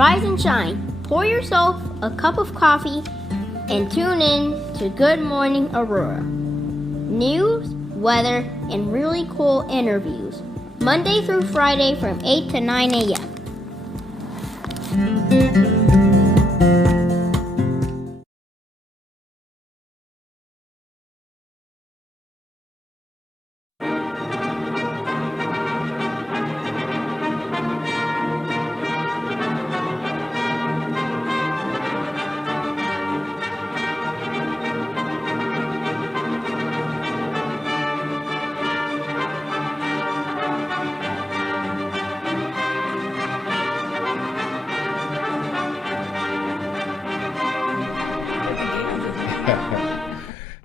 rise and shine. Pour yourself a cup of coffee and tune in to Good Morning Aurora. News, weather, and really cool interviews. Monday through Friday from 8 to 9 a.m.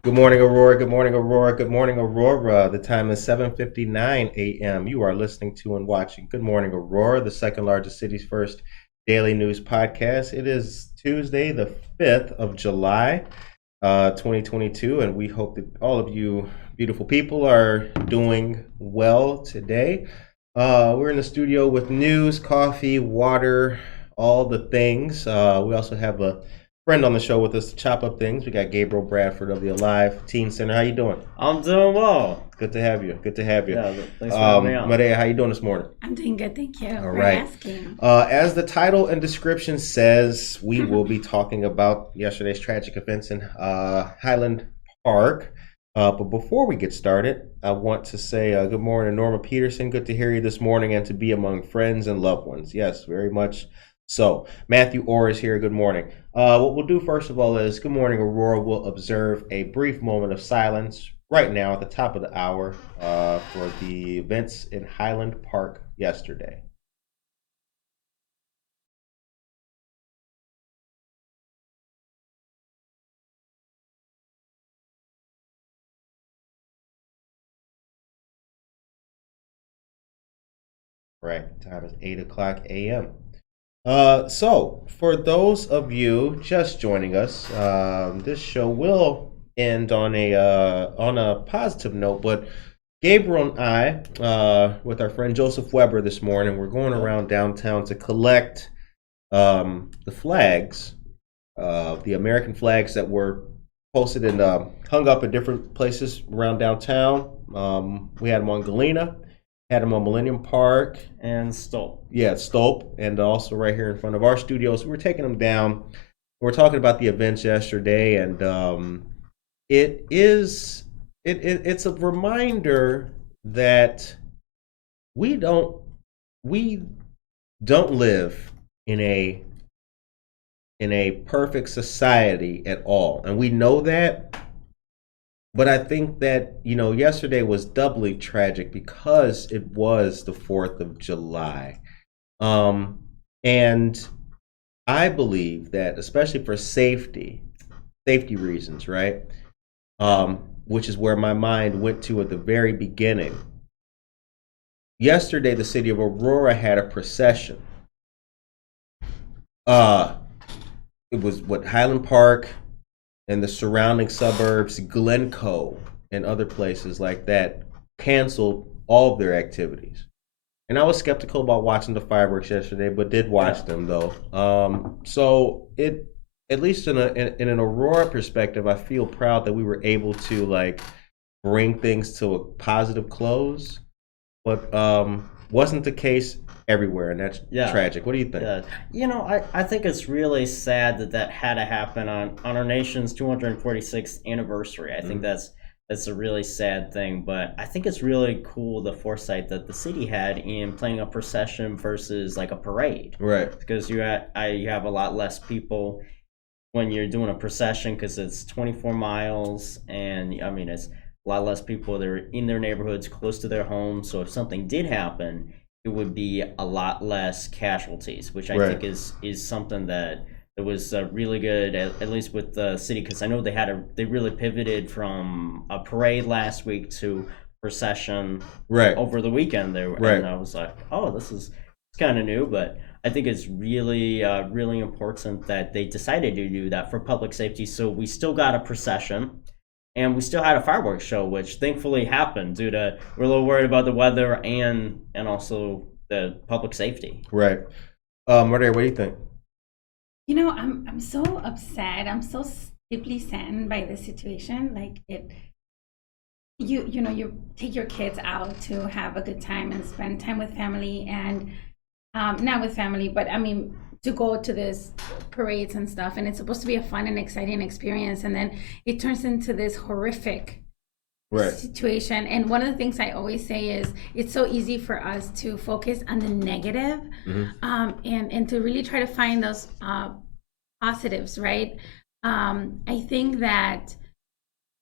Good morning, Aurora. Good morning, Aurora. Good morning, Aurora. The time is 7:59 a.m. You are listening to and watching Good Morning, Aurora, the second largest city's first daily news podcast. It is Tuesday, the 5th of July, 2022, and we hope that all of you beautiful people are doing well today. We're in the studio with news, coffee, water, all the things. We also have a friend on the show with us to chop up things. We got Gabriel Bradford of the Alive Teen Center. How you doing? I'm doing well. Good to have you. Good to have you. Yeah, thanks for having me on. Medea, how you doing this morning? I'm doing good, thank you All for right. asking. As the title and description says, we will be talking about yesterday's tragic events in Highland Park. But before we get started, I want to say good morning to Norma Peterson. Good to hear you this morning and to be among friends and loved ones. Yes, very much so. Matthew Orr is here. Good morning. What we'll do first of all is Good Morning Aurora will observe a brief moment of silence right now at the top of the hour for the events in Highland Park yesterday. Right, time is 8 o'clock a.m. So, for those of you just joining us, this show will end on a positive note. But Gabriel and I, with our friend Joseph Weber this morning, we're going around downtown to collect the flags, the American flags that were posted and hung up at different places around downtown. We had them on Galena. Had them on Millennium Park. And Stolp. Yeah, Stolp, and also right here in front of our studios. We were taking them down. We were talking about the events yesterday, and it's a reminder that we don't live in a perfect society at all, and we know that. But I think that, yesterday was doubly tragic because it was the 4th of July. And I believe that, especially for safety reasons, right? Which is where my mind went to at the very beginning. Yesterday, the city of Aurora had a procession. It was Highland Park and the surrounding suburbs, Glencoe, and other places like that, canceled all of their activities. And I was skeptical about watching the fireworks yesterday, but did watch them though. So at least in an Aurora perspective, I feel proud that we were able to bring things to a positive close, but wasn't the case everywhere, and that's tragic. What do you think? I think it's really sad that had to happen on our nation's 246th anniversary. I think that's a really sad thing, but I think it's really cool the foresight that the city had in planning a procession versus like a parade. Right. Because you have a lot less people when you're doing a procession because it's 24 miles, and I mean it's a lot less people. They're in their neighborhoods, close to their homes. So if something did happen, it would be a lot less casualties, which I think is something that it was really good, at least with the city, because I know they really pivoted from a parade last week to procession over the weekend there, and I was like, oh, it's kind of new, but I think it's really really important that they decided to do that for public safety. So we still got a procession. And we still had a fireworks show, which thankfully happened due to we're a little worried about the weather and also the public safety. Right. Maria, what do you think? I'm so upset. I'm so deeply saddened by the situation. Like you take your kids out to have a good time and spend time with family, and not with family, but I mean to go to this parades and stuff, and it's supposed to be a fun and exciting experience, and then it turns into this horrific Right. situation. And one of the things I always say is it's so easy for us to focus on the negative, and to really try to find those positives, right? I think that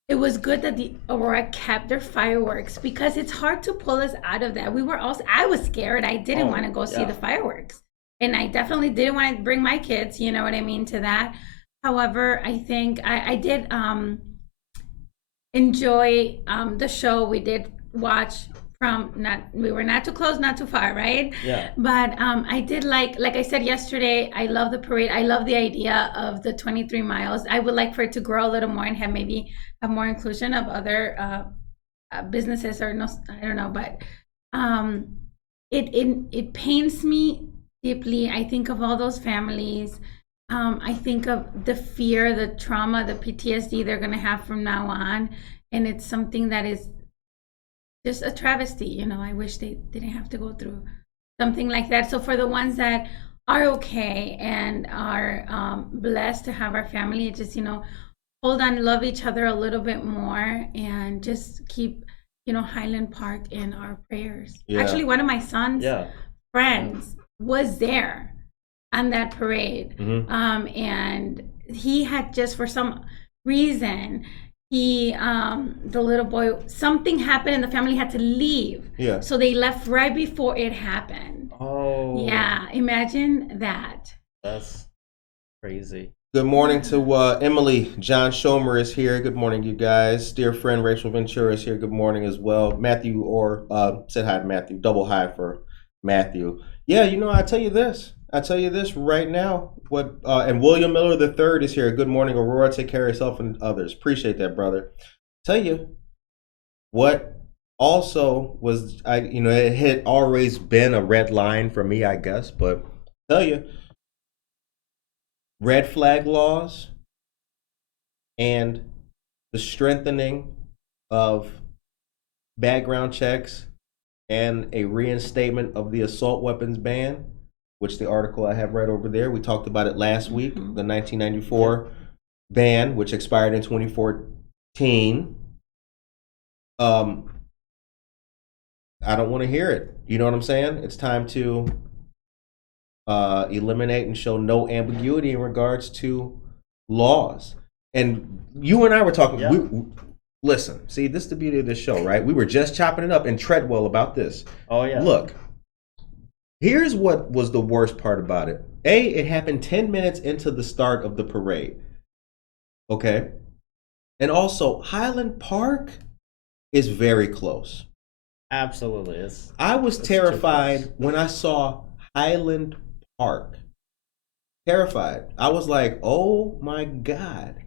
it was good that the Aurora kept their fireworks, because it's hard to pull us out of that. I was scared. I didn't want to go see the fireworks. And I definitely didn't want to bring my kids, you know what I mean, to that. However, I think I did enjoy the show. We did watch we were not too close, not too far, right? Yeah. But I did like I said yesterday, I love the parade. I love the idea of the 23 miles. I would like for it to grow a little more and have more inclusion of other businesses, or no, I don't know, but it pains me deeply. I think of all those families. I think of the fear, the trauma, the PTSD they're going to have from now on. And it's something that is just a travesty. I wish they didn't have to go through something like that. So for the ones that are okay and are blessed to have our family, just, hold on, love each other a little bit more, and just keep, Highland Park in our prayers. Yeah. Actually, one of my son's friends was there on that parade. And he had just, for some reason, the little boy, something happened and the family had to leave. Yeah. So they left right before it happened. Oh. Yeah, imagine that. That's crazy. Good morning to Emily. John Schomer is here. Good morning, you guys. Dear friend Rachel Ventura is here. Good morning as well. Matthew said hi to Matthew. Double hi for Matthew. Yeah, I tell you this right now. And William Miller III is here. Good morning, Aurora. Take care of yourself and others. Appreciate that, brother. Tell you what also was, it had always been a red line for me, I guess, but tell you, red flag laws and the strengthening of background checks and a reinstatement of the assault weapons ban, which the article I have right over there, we talked about it last week, the 1994 ban, which expired in 2014. I don't want to hear it. You know what I'm saying? It's time to eliminate and show no ambiguity in regards to laws. And you and I were talking. Listen, see, this is the beauty of this show, right? We were just chopping it up in Treadwell about this. Oh yeah. Look, here's what was the worst part about it. It happened 10 minutes into the start of the parade. Okay, and also Highland Park is very close. Absolutely. I was terrified when I saw Highland Park. Terrified. I was like, "Oh my God."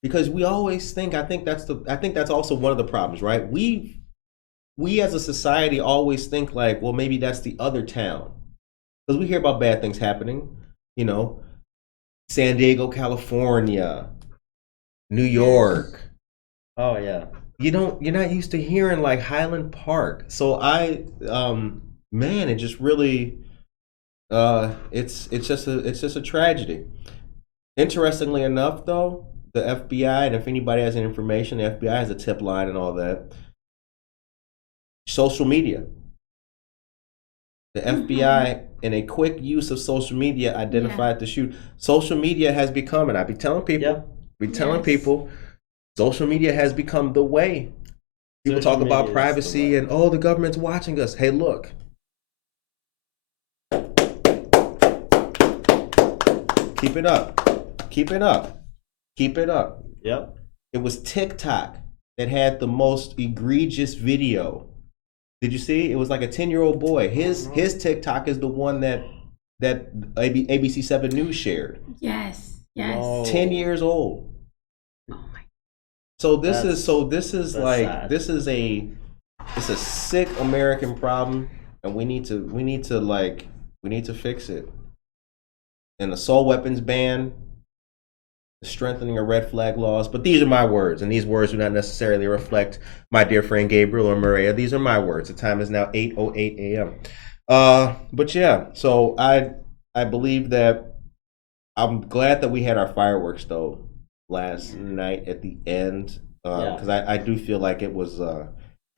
Because we always think, I think that's also one of the problems, right? We as a society always think like, well, maybe that's the other town. Because we hear about bad things happening, San Diego, California, New York. Oh yeah. You're not used to hearing like Highland Park. So man, it just really it's just a tragedy. Interestingly enough though, the FBI, and if anybody has any information, the FBI has a tip line and all that. Social media. The FBI, in a quick use of social media, identified the shoot. Social media has become, and I be telling people, social media has become the way. People talk about privacy and, the government's watching us. Hey, look. Keep it up. Keep it up. Keep it up. Yep. It was TikTok that had the most egregious video. Did you see? It was like a 10-year-old boy. His TikTok is the one that ABC 7 News shared. Yes. Oh. 10 years old. Oh my. So this is sad. It's a sick American problem, and we need to fix it. an assault weapons ban, the strengthening of red flag laws. But these are my words, and these words do not necessarily reflect my dear friend Gabriel or Maria. These are my words. The time is now 8:08 a.m. But yeah, so I believe that I'm glad that we had our fireworks though last night at the end, because I do feel like it was a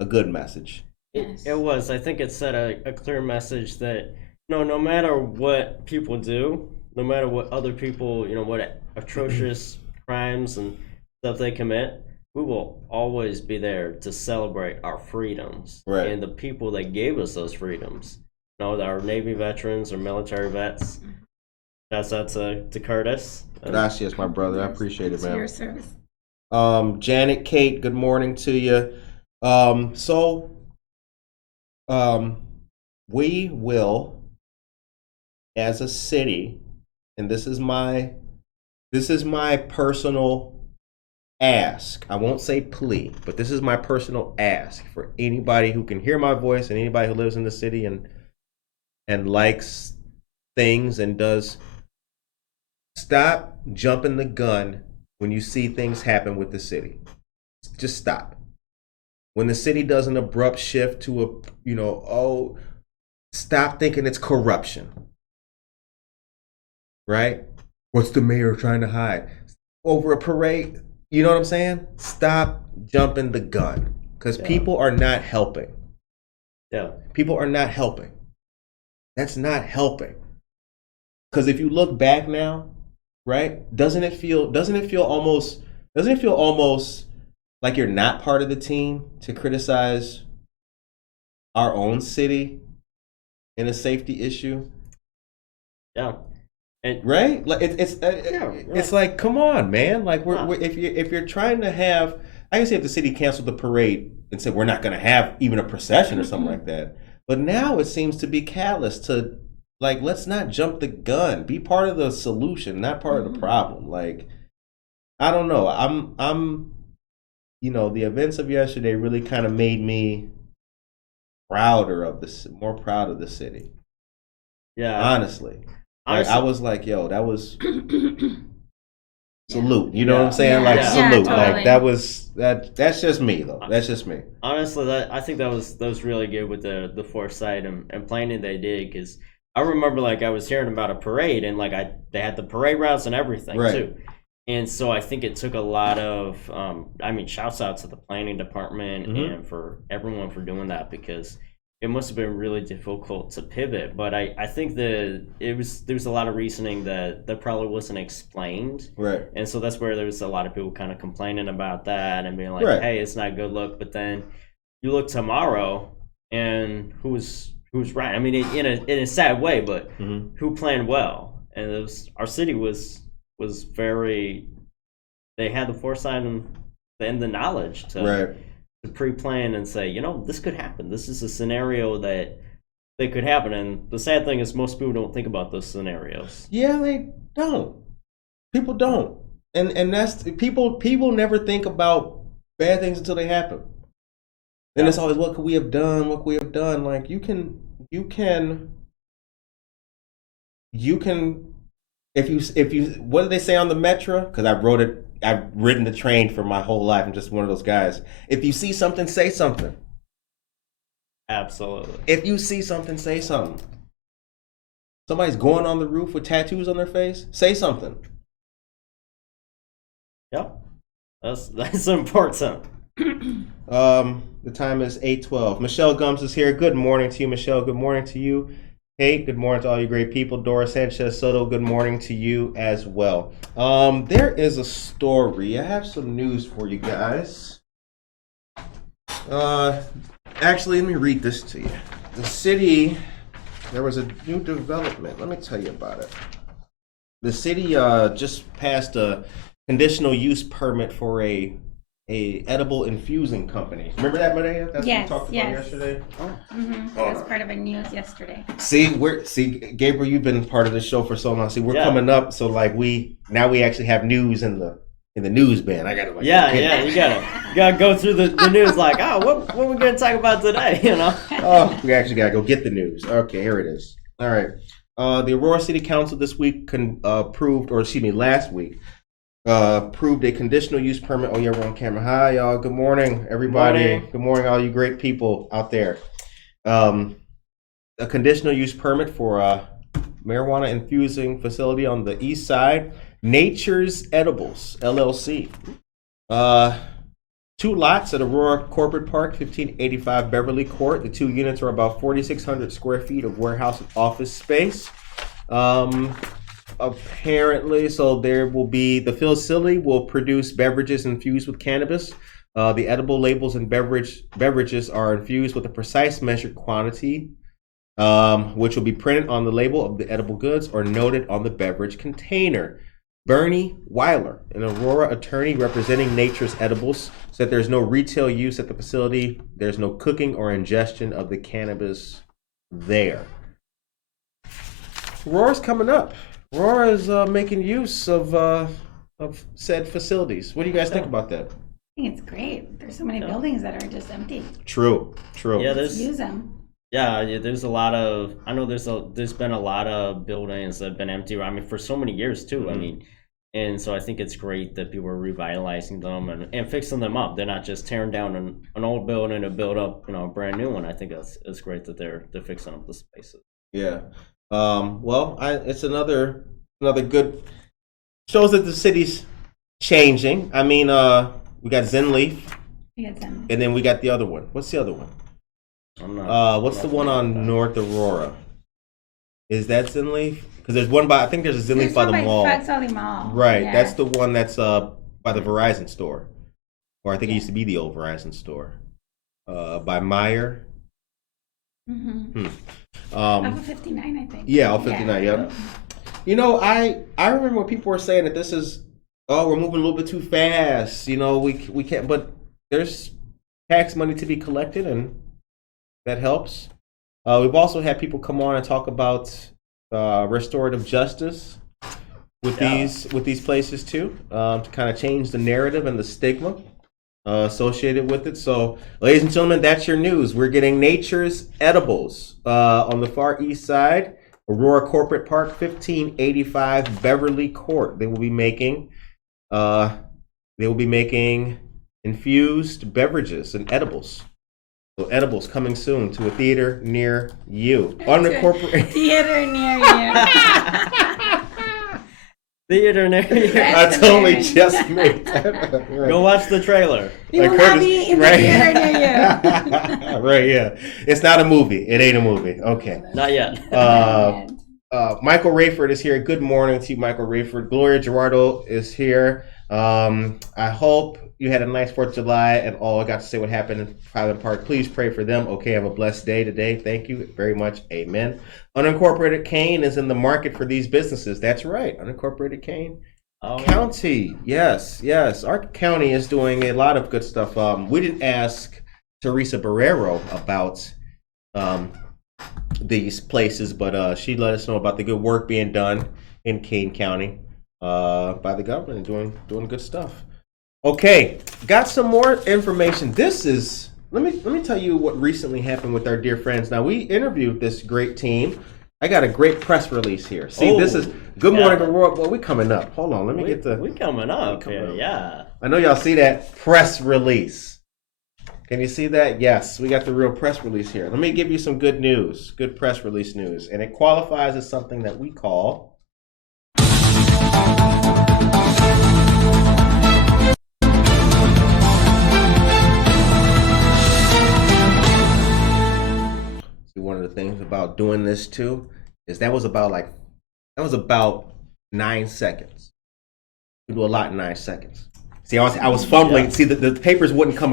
good message. It was. I think it sent a clear message that no matter what people do, no matter what other people, what atrocious crimes and stuff they commit, we will always be there to celebrate our freedoms and the people that gave us those freedoms. Our Navy veterans or military vets. That's to Curtis. Gracias, my brother. I appreciate it, man. Your service. Janet, Kate, good morning to you. We will, as a city, and this is my personal ask. I won't say plea, but this is my personal ask for anybody who can hear my voice and anybody who lives in the city and likes things and does. Stop jumping the gun when you see things happen with the city. Just stop. When the city does an abrupt shift to stop thinking it's corruption. Right? What's the mayor trying to hide? Over a parade? You know what I'm saying? Stop jumping the gun. Because people are not helping. Yeah. People are not helping. That's not helping. Because if you look back now, right? Doesn't it feel almost like you're not part of the team to criticize our own city in a safety issue? Yeah. Right? Like it's like, come on, man. Like we're if you're trying to have, I can say if the city canceled the parade and said we're not going to have even a procession or something like that. But now it seems to be callous to, like, let's not jump the gun. Be part of the solution, not part of the problem. Like, I don't know. I'm the events of yesterday really kind of made me more proud of the city. Yeah. Honestly. Like, I was like, yo, that was salute. You know what I'm saying? Like salute. Totally. Like that's just me though. That's just me. Honestly, I think that was really good with the foresight and planning they did, because I remember like I was hearing about a parade and like they had the parade routes and everything too. And so I think it took a lot of shouts out to the planning department and for everyone for doing that, because it must have been really difficult to pivot. But I think there was a lot of reasoning that probably wasn't explained. Right. And so that's where there's a lot of people kind of complaining about that and being like, hey, it's not a good look. But then you look tomorrow and who's right. I mean, in a sad way, but who planned well? And our city was very, they had the foresight and the knowledge to pre-plan and say, this could happen. This is a scenario that could happen. And the sad thing is most people don't think about those scenarios. Yeah, they don't. People don't. And that's, people never think about bad things until they happen. Then it's always, what could we have done? What could we have done? Like, you can, if you, what did they say on the Metra? Because I've ridden the train for my whole life. I'm just one of those guys. If you see something, say something. Absolutely. If you see something, say something. Somebody's going on the roof with tattoos on their face, say something. Yep. That's important. The time is 8:12. Michelle Gums is here. Good morning to you, Michelle. Good morning to you. Hey, good morning to all you great people. Dora Sanchez Soto, good morning to you as well. There is a story. I have some news for you guys. Actually, let me read this to you. The city, there was a new development. Let me tell you about it. The city just passed a conditional use permit for a edible infusing company. Remember that, Maria? That's what we talked about yesterday. That was part of a news yesterday. See, Gabriel, you've been part of the show for so long. See, we're coming up, so like we actually have news in the news band. I gotta you gotta go through the news like, what are we gonna talk about today? Oh, we actually gotta go get the news. Okay, here it is. All right. The Aurora City Council this week last week, approved a conditional use permit. Oh yeah, we're on camera. Hi y'all, good morning everybody. Good morning all you great people out there. A conditional use permit for a marijuana infusing facility on the east side, Nature's Edibles LLC. 2 lots at Aurora Corporate Park, 1585 Beverly Court. The 2 units are about 4,600 square feet of warehouse and office space. Apparently, so the facility will produce beverages infused with cannabis. The edible labels and beverages are infused with a precise measured quantity, which will be printed on the label of the edible goods or noted on the beverage container. Bernie Weiler, an Aurora attorney representing Nature's Edibles, said there's no retail use at the facility. There's no cooking or ingestion of the cannabis there. Aurora's coming up. Aurora is making use of said facilities. What do you guys think about that? I think it's great. There's so many buildings that are just empty. True. Yeah, Use them. Yeah, there's a lot of. I know there's been a lot of buildings that have been empty. I mean, for so many years too. I mean, and so I think it's great that people are revitalizing them and fixing them up. They're not just tearing down an old building to build up, a brand new one. I think it's great that they're fixing up the spaces. Yeah. Well, it's another good shows that the city's changing. I mean, we got Zen Leaf, and then we got the other one. What's the other one? What's the one on North Aurora? Is that Zen Leaf? Because there's one I think there's a Zen Leaf by the mall. Mall. Right, yeah. That's the one that's by the Verizon store, or I think it used to be the old Verizon store, by Meyer. Mm-hmm. Off of 59, I think. Yeah, off 59. Yeah. I remember when people were saying that this is we're moving a little bit too fast. We can't. But there's tax money to be collected, and that helps. We've also had people come on and talk about restorative justice with these places too, to kind of change the narrative and the stigma associated with it. So, ladies and gentlemen, that's your news. We're getting Nature's Edibles on the far east side, Aurora Corporate Park, 1585 Beverly Court. They will be making infused beverages and edibles. So edibles coming soon to a theater near you. Unincorporated theater near you. Theater near you. I totally just made that. Right. Go watch the trailer. You will not be in the theater near you. Right, yeah. It's not a movie. It ain't a movie. Okay. Not yet. Michael Rayford is here. Good morning to you, Michael Rayford. Gloria Gerardo is here. I hope you had a nice 4th of July and all. I got to say what happened in Highland Park. Please pray for them. Okay, have a blessed day today. Thank you very much. Amen. Unincorporated Kane is in the market for these businesses. That's right. Unincorporated Kane County. Yes. Our county is doing a lot of good stuff. We didn't ask Teresa Barrero about these places, but she let us know about the good work being done in Kane County by the government, doing good stuff. Okay, got some more information. This is let me tell you what recently happened with our dear friends. Now, we interviewed this great team. I got a great press release here. See, this is Good Morning Aurora. Well, we coming up. Hold on, we coming up. Yeah. I know y'all see that press release. Can you see that? Yes, we got the real press release here. Let me give you some good news, good press release news, and it qualifies as something that we call one of the things about doing this too is that was about 9 seconds. We do a lot in 9 seconds. See, I was fumbling. Yeah. See, the papers wouldn't come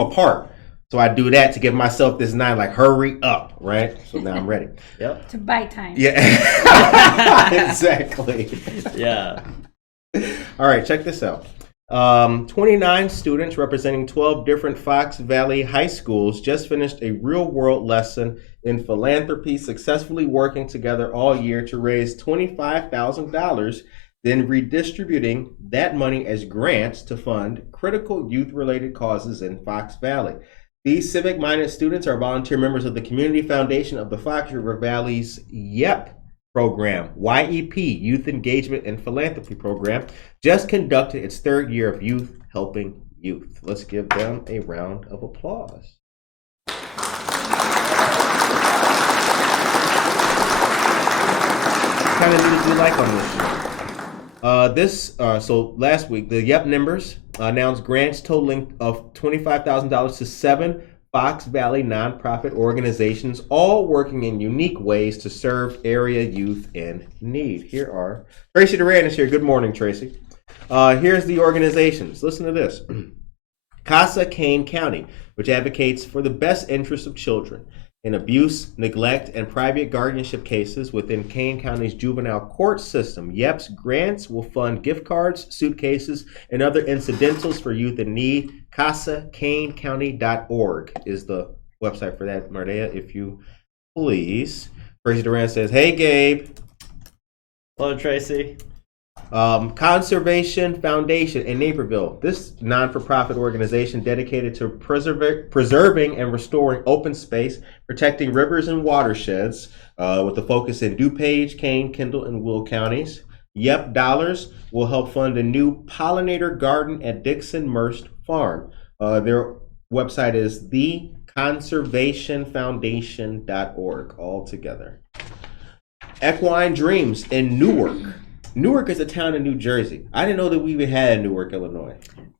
apart, so I do that to give myself this 9, like hurry up, right? So now I'm ready. Yep. To buy time. Yeah. Exactly. Yeah. All right, check this out. 29 students representing 12 different Fox Valley high schools just finished a real-world lesson in philanthropy, successfully working together all year to raise $25,000, then redistributing that money as grants to fund critical youth-related causes in Fox Valley. These civic-minded students are volunteer members of the Community Foundation of the Fox River Valley's YEP program. YEP, Youth Engagement and Philanthropy Program, just conducted its third year of Youth Helping Youth. Let's give them a round of applause. What kind of news do you like on this show? So last week, the YEP members announced grants totaling of $25,000 to 7 Fox Valley nonprofit organizations, all working in unique ways to serve area youth in need. Here are Tracy Duran is here. Good morning, Tracy. Here's the organizations. Listen to this. Casa Kane County, which advocates for the best interests of children in abuse, neglect, and private guardianship cases within Kane County's juvenile court system. YEP's grants will fund gift cards, suitcases, and other incidentals for youth in need. CasaKaneCounty.org is the website for that, Mardea, if you please. Tracy Duran says, hey, Gabe. Hello, Tracy. Conservation Foundation in Naperville. This non-for-profit organization dedicated to preserving and restoring open space, protecting rivers and watersheds, with a focus in DuPage, Kane, Kendall, and Will counties. YEP dollars will help fund a new pollinator garden at Dixon Merced Farm. Their website is theconservationfoundation.org, all together. Equine Dreams in Newark. Newark is a town in New Jersey. I didn't know that we even had Newark, Illinois.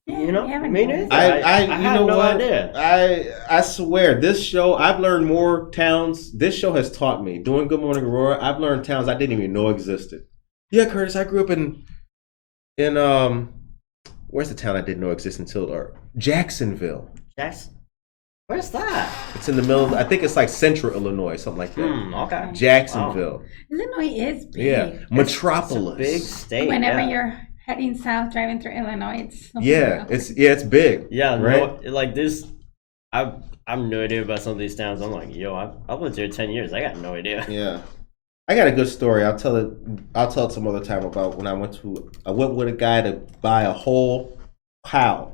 You know, Yeah, me neither. I you had know no what? idea. I swear, this show, I've learned more towns. This show has taught me. Doing Good Morning Aurora, I've learned towns I didn't even know existed. Yeah, Curtis, I grew up in where's the town I didn't know existed until Jacksonville. Jackson? Where's that? It's in the middle of, I think it's like central Illinois, something like that. Okay. Jacksonville. Illinois is big. Yeah. It's Metropolis. a big state. Whenever yeah. you're heading south, driving through Illinois, it's so Yeah, beautiful. it's big. Yeah, right? no, like this. I have no idea about some of these towns. I'm like, yo, I've lived here 10 years. I got no idea. Yeah. I got a good story. I'll tell it some other time about when I went with a guy to buy a whole cow.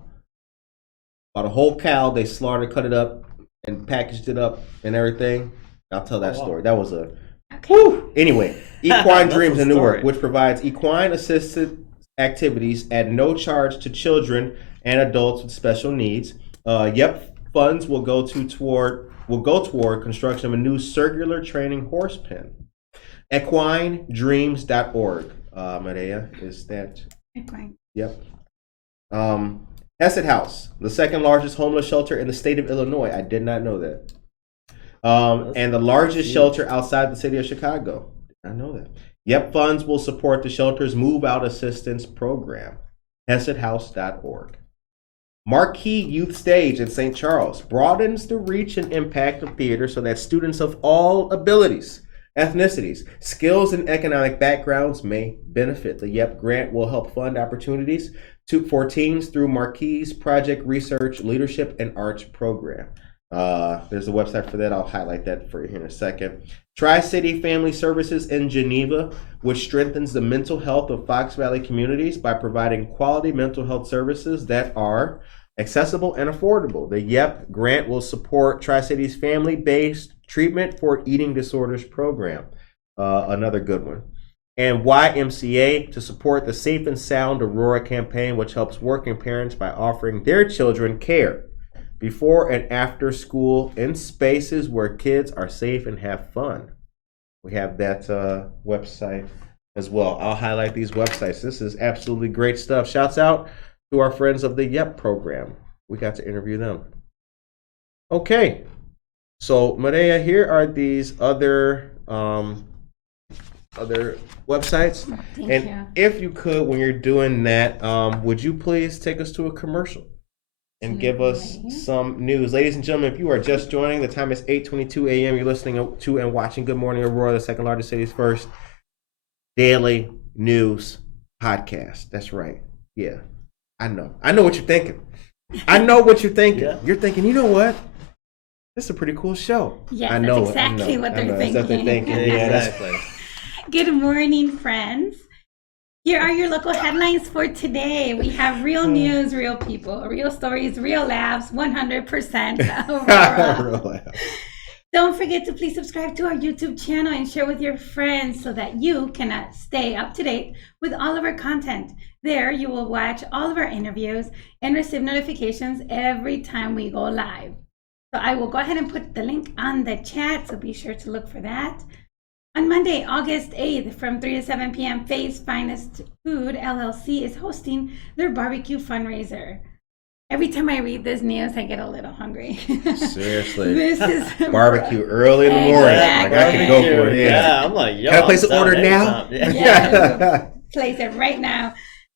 Bought a whole cow, they slaughtered, cut it up, and packaged it up and everything. I'll tell that story. That was whew. Anyway, Equine That's Dreams a in Newark, story. which provides equine assisted activities at no charge to children and adults with special needs. YEP funds will go toward construction of a new circular training horse pen. EquineDreams.org. Maria, is that? Equine. Yep. Hesed House, the second largest homeless shelter in the state of Illinois. I did not know that. And the largest shelter outside the city of Chicago. Did not know that. YEP funds will support the shelter's move out assistance program. HesedHouse.org. Marquee Youth Stage in St. Charles broadens the reach and impact of theater so that students of all abilities, ethnicities, skills, and economic backgrounds may benefit. The YEP grant will help fund opportunities for teens through Marquee's Project Research, Leadership, and Arts program. There's a website for that. I'll highlight that for you here in a second. Tri-City Family Services in Geneva, which strengthens the mental health of Fox Valley communities by providing quality mental health services that are accessible and affordable. The YEP grant will support Tri-City's family-based treatment for eating disorders program. Another good one. And YMCA to support the Safe and Sound Aurora campaign, which helps working parents by offering their children care before and after school in spaces where kids are safe and have fun. We have that website as well. I'll highlight these websites. This is absolutely great stuff. Shouts out to our friends of the YEP program. We got to interview them. Okay, so Maria, here are these other websites. Thank you. If you could, when you're doing that, would you please take us to a commercial and give us some news? Ladies and gentlemen, if you are just joining, the time is 8:22 a.m. You're listening to and watching Good Morning Aurora, the second largest city's first daily news podcast. That's right. Yeah, I know what you're thinking. I know what you're thinking. Yeah. You're thinking, you know what? This is a pretty cool show. Yes, I know that's exactly what they're That's what they're thinking. thinking. Yeah, that's Exactly. Good morning, friends. Here are your local headlines for today. We have real news, real people, real stories, real laughs, 100% Aurora. Don't forget to please subscribe to our YouTube channel and share with your friends so that you can stay up to date with all of our content. There, you will watch all of our interviews and receive notifications every time we go live. So I will go ahead and put the link on the chat, so be sure to look for that. On Monday, August 8th, from 3 to 7 p.m., Faye's Finest Food LLC is hosting their barbecue fundraiser. Every time I read this news, I get a little hungry. Seriously. This is barbecue early in the morning. Exactly. Like I could go for it. Yeah, I'm like, yo, Can I place I'm an order down now? anytime. Yeah, place it right now.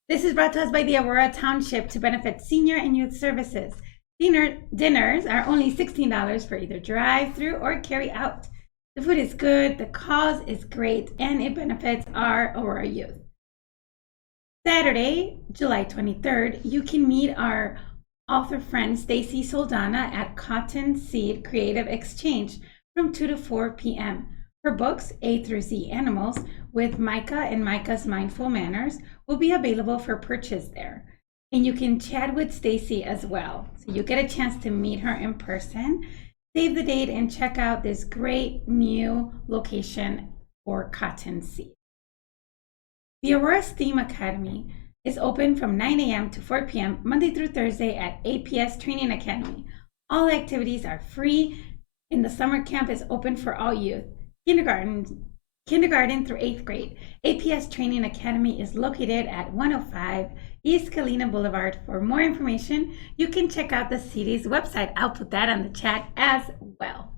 This is brought to us by the Aurora Township to benefit senior and youth services. Dinners are only $16 for either drive-through or carry out. The food is good, the cause is great, and it benefits our Aurora youth. Saturday, July 23rd, you can meet our author friend Stacy Soldana at Cotton Seed Creative Exchange from 2 to 4 p.m. Her books, A through Z Animals, with Micah and Micah's Mindful Manners, will be available for purchase there. And you can chat with Stacy as well. So you get a chance to meet her in person. Save the date and check out this great new location for Cotton Seed. The Aurora STEAM Academy is open from 9 a.m. to 4 p.m. Monday through Thursday at APS Training Academy. All activities are free, and the summer camp is open for all youth, kindergarten through 8th grade. APS Training Academy is located at 105 East Galena Boulevard. For more information, you can check out the city's website. I'll put that on the chat as well.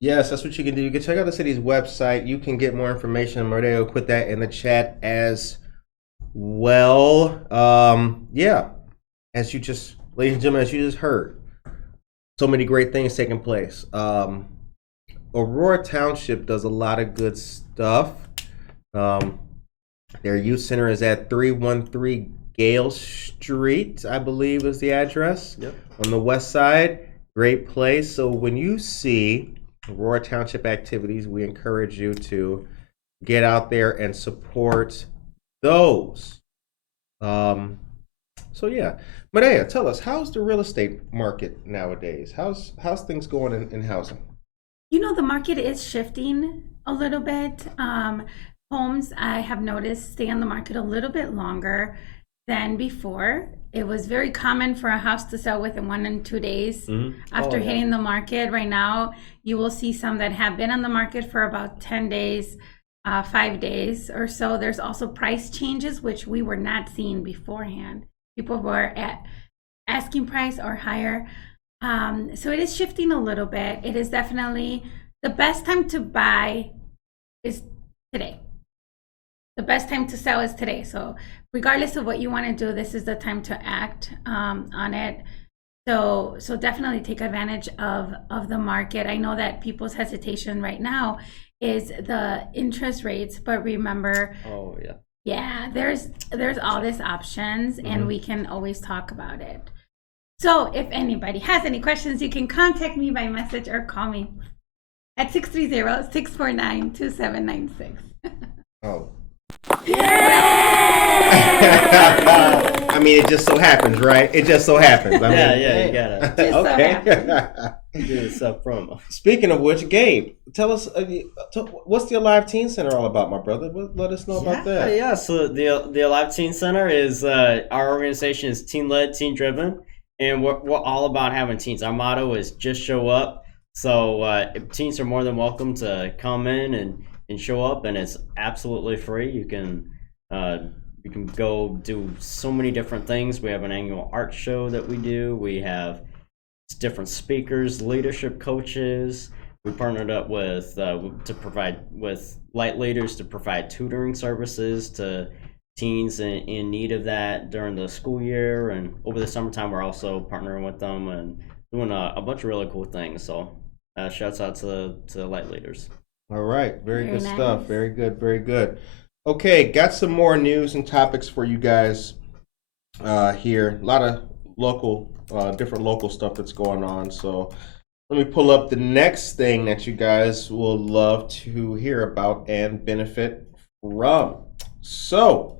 Yes, that's what you can do. You can check out the city's website. You can get more information. Maria will put that in the chat as well. Yeah, as you just, ladies and gentlemen, as you just heard, so many great things taking place. Aurora Township does a lot of good stuff. Their youth center is at 313 Gale Street, I believe is the address. Yep. On the west side. Great place. So when you see Aurora Township activities, we encourage you to get out there and support those. So yeah, Medea, tell us, how's the real estate market nowadays? How's things going in housing? You know, the market is shifting a little bit. Homes, I have noticed, stay on the market a little bit longer than before. It was very common for a house to sell within 1 and 2 days after hitting the market. Right now, you will see some that have been on the market for about 10 days, 5 days or so. There's also price changes, which we were not seeing beforehand. People were at asking price or higher. So it is shifting a little bit. It is definitely the best time to buy is today. The best time to sell is today. So regardless of what you want to do, this is the time to act on it. So definitely take advantage of the market. I know that people's hesitation right now is the interest rates, but remember, there's all these options, and we can always talk about it. So if anybody has any questions, you can contact me by message or call me at 630-649-2796. Oh. I mean, it just so happens, right? It just so happens. I mean, you gotta okay. do the self promo. Speaking of which, Gabe, tell us what's the Alive Teen Center all about, my brother? Let us know about that. Yeah. So the Alive Teen Center is our organization is teen led, teen driven, and we're all about having teens. Our motto is just show up. So teens are more than welcome to come in and show up, and it's absolutely free. You can go do so many different things. We have an annual art show that we do. We have different speakers, leadership coaches. We partnered up with to provide with light leaders to provide tutoring services to teens in need of that during the school year, and over the summertime we're also partnering with them and doing a bunch of really cool things. So shouts out to the light leaders. All right, very good nice stuff. Very good, very good. Okay, got some more news and topics for you guys here. A lot of local, different local stuff that's going on. So let me pull up the next thing that you guys will love to hear about and benefit from. So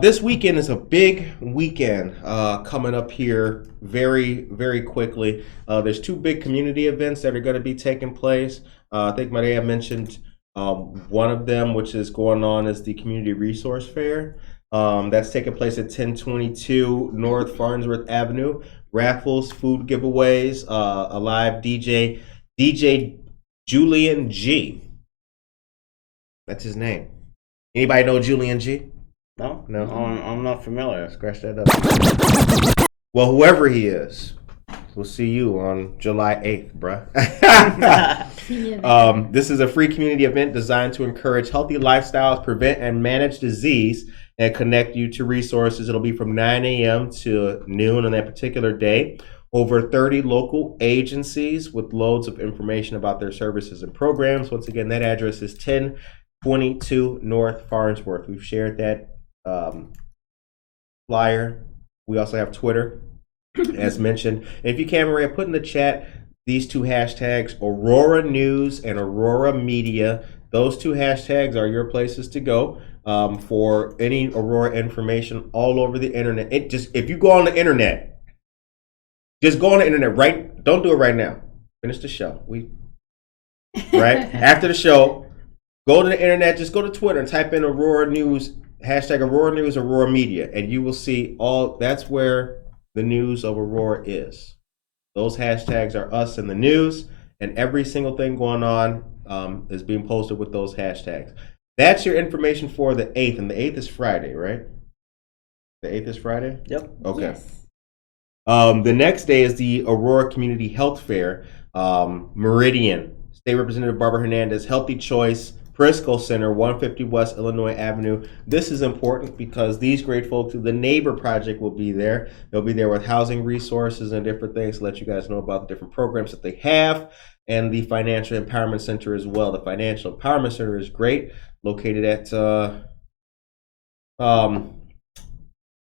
This weekend is a big weekend coming up here very, very quickly. There's two big community events that are going to be taking place. I think Maria mentioned one of them, which is going on, is the Community Resource Fair. That's taking place at 1022 North Farnsworth Avenue. Raffles, food giveaways, a live DJ Julian G. That's his name. Anybody know Julian G? No, No. I'm not familiar. Scratch that up. Well, whoever he is, we'll see you on July 8th, bruh. This is a free community event designed to encourage healthy lifestyles, prevent and manage disease, and connect you to resources. It'll be from 9 a.m. to noon on that particular day. Over 30 local agencies with loads of information about their services and programs. Once again, that address is 1022 North Farnsworth. We've shared that flyer. We also have Twitter, as mentioned. And if you can, Maria, put in the chat these two hashtags, Aurora News and Aurora Media. Those two hashtags are your places to go for any Aurora information all over the internet. If you go on the internet, just go on the internet, right? Don't do it right now. Finish the show. Right? After the show, go to the internet, just go to Twitter and type in Aurora News, hashtag Aurora News, Aurora Media, and you will see that's where the news of Aurora is. Those hashtags are us in the news, and every single thing going on is being posted with those hashtags. That's your information for the 8th, and the 8th is Friday, right? The 8th is Friday? Yep. Okay. Yes. The next day is the Aurora Community Health Fair. Meridian, State Representative Barbara Hernandez, Healthy Choice, Frisco Center, 150 West Illinois Avenue. This is important because these great folks, the Neighbor Project, will be there. They'll be there with housing resources and different things to let you guys know about the different programs that they have, and the Financial Empowerment Center as well. The Financial Empowerment Center is great, located at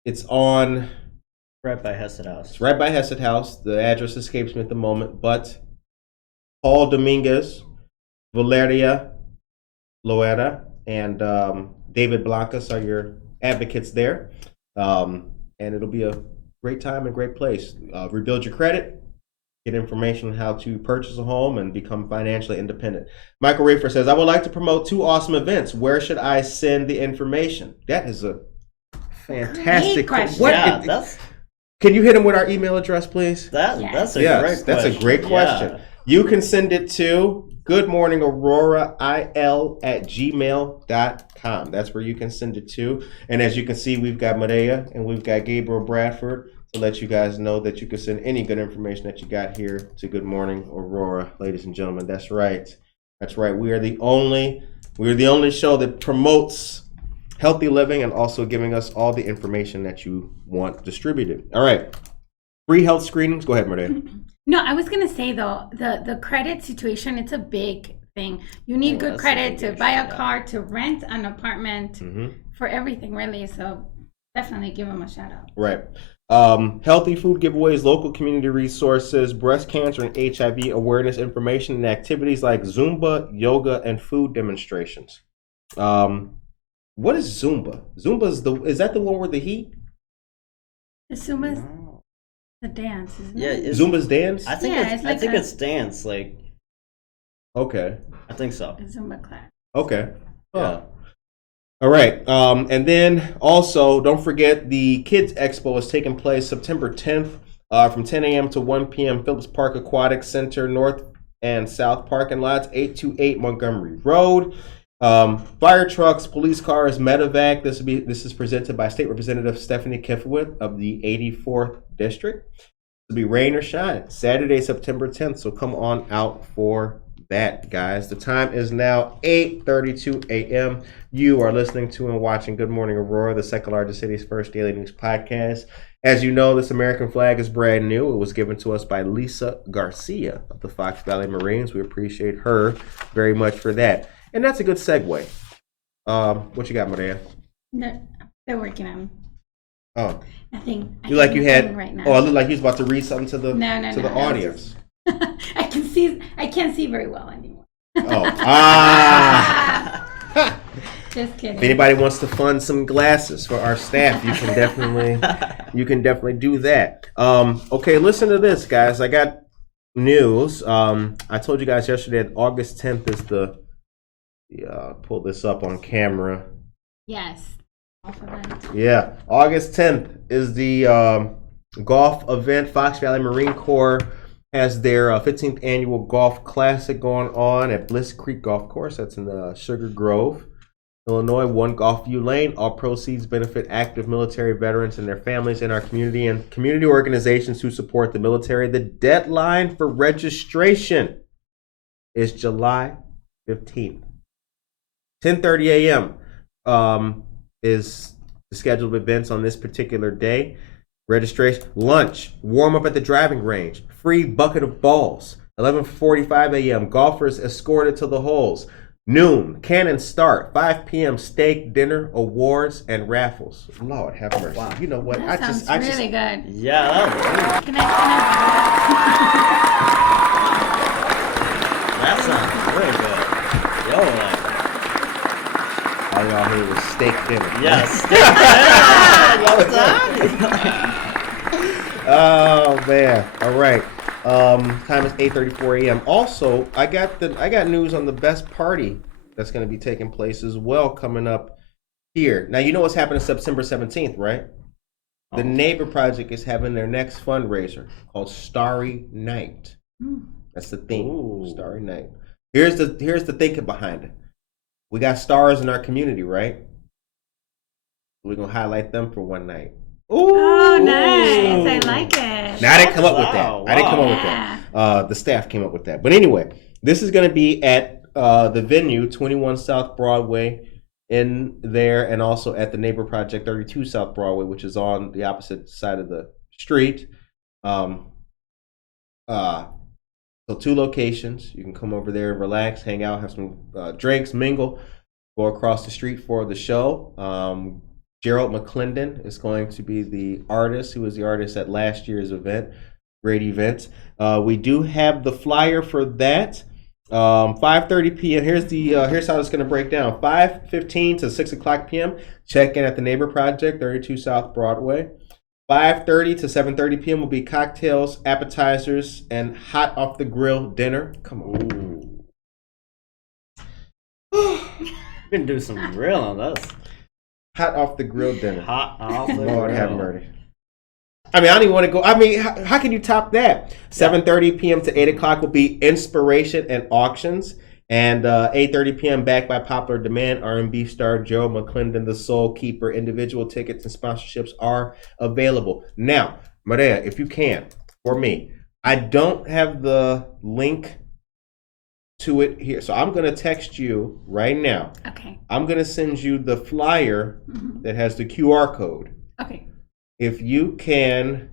it's on Right by Hesed House. It's right by Hesed House. The address escapes me at the moment, but Paul Dominguez, Valeria Loera, and David Blancas are your advocates there. And it'll be a great time and great place. Rebuild your credit, get information on how to purchase a home and become financially independent. Michael Rafer says, I would like to promote two awesome events. Where should I send the information? That is a fantastic question. Can you hit him with our email address, please? That's a great question. That's a great question. Yeah. You can send it to goodmorningaurora@gmail.com. That's where you can send it to. And as you can see, we've got Medea and we've got Gabriel Bradford to let you guys know that you can send any good information that you got here to Good Morning Aurora, ladies and gentlemen. That's right. That's right. We are the only show that promotes healthy living and also giving us all the information that you want distributed. All right. Free health screenings. Go ahead, Medea. No, I was gonna say though, the credit situation, it's a big thing. You need good credit to buy a car, to rent an apartment, for everything really. So definitely give them a shout out. Right. Healthy food giveaways, local community resources, breast cancer and HIV awareness information, and activities like Zumba, yoga, and food demonstrations. What is Zumba? Is that the one with the heat? The Zumba's the dance, isn't it? Zumba's dance? I think it's dance. Like, okay. I think so. A Zumba class. Okay. Yeah. Oh. All right. And then also, don't forget the Kids Expo is taking place September 10th from 10 a.m. to 1 p.m. Phillips Park Aquatic Center, North and South parking lots, 828 Montgomery Road. Fire trucks, police cars, medevac. This is presented by State Representative Stephanie Kifowith of the 84th District. It'll be rain or shine, Saturday, September 10th. So come on out for that, guys. The time is now 8:32 a.m. You are listening to and watching Good Morning Aurora, the second largest city's first daily news podcast. As you know, this American flag is brand new. It was given to us by Lisa Garcia of the Fox Valley Marines. We appreciate her very much for that. And that's a good segue. What you got, Maria? No, they're working on. Oh, I think. you had. Right now. Oh, I look like you was about to read something to the No, audience. I can't see very well anymore. Oh, Just kidding. If anybody wants to fund some glasses for our staff, you can definitely do that. Okay, listen to this, guys. I got news. I told you guys yesterday that August 10th is pull this up on camera. Yes. Yeah, August 10th is the golf event. Fox Valley Marine Corps has their 15th annual golf classic going on at Bliss Creek Golf Course. That's in Sugar Grove, Illinois, 1 Golfview Lane. All proceeds benefit active military veterans and their families in our community and community organizations who support the military. The deadline for registration is July 15th. 10:30 a.m. Is the scheduled events on this particular day. Registration, lunch, warm up at the driving range, free bucket of balls. 11:45 a.m. Golfers escorted to the holes. Noon, cannon start. 5 p.m. steak dinner, awards, and raffles. Lord have mercy. Wow. You know what? That sounds really good. Yeah, that Can I sounds really good. Yo, like, all y'all hear was steak dinner. yes. Oh man! All right. Time is 8:34 a.m. Also, I got news on the best party that's going to be taking place as well coming up here. Now you know what's happening September 17th, right? The Neighbor Project is having their next fundraiser called Starry Night. That's the theme. Ooh. Starry Night. Here's the thinking behind it. We got stars in our community, right? We're gonna highlight them for one night. Ooh. Oh, nice. I like it. Now I didn't come up with that. Wow, I didn't come up with Yeah. that. The staff came up with that. But anyway, this is going to be at the venue, 21 South Broadway, in there, and also at the Neighbor Project, 32 South Broadway, which is on the opposite side of the street. So 2 locations. You can come over there and relax, hang out, have some drinks, mingle, go across the street for the show. Gerald McClendon is going to be the artist, who was the artist at last year's event. Great event. We do have the flyer for that. 5:30 p.m. Here's how it's going to break down. 5:15 to 6 o'clock p.m. Check in at the Neighbor Project, 32 South Broadway. 5:30 to 7:30 p.m. will be cocktails, appetizers, and hot off the grill dinner. Come on. You can do some grill on this. Hot off the grill dinner. Hot off the Lord have grill. mercy. I mean, I don't even want to go. I mean, how can you top that? 7:30 p.m. to 8 o'clock will be inspiration and auctions. And 8:30 p.m. backed by popular demand, R&B star Joe McClendon, the Soul Keeper. Individual tickets and sponsorships are available. Now, Maria, if you can, for me, I don't have the link to it here. So I'm going to text you right now. Okay. I'm going to send you the flyer that has the QR code. Okay. If you can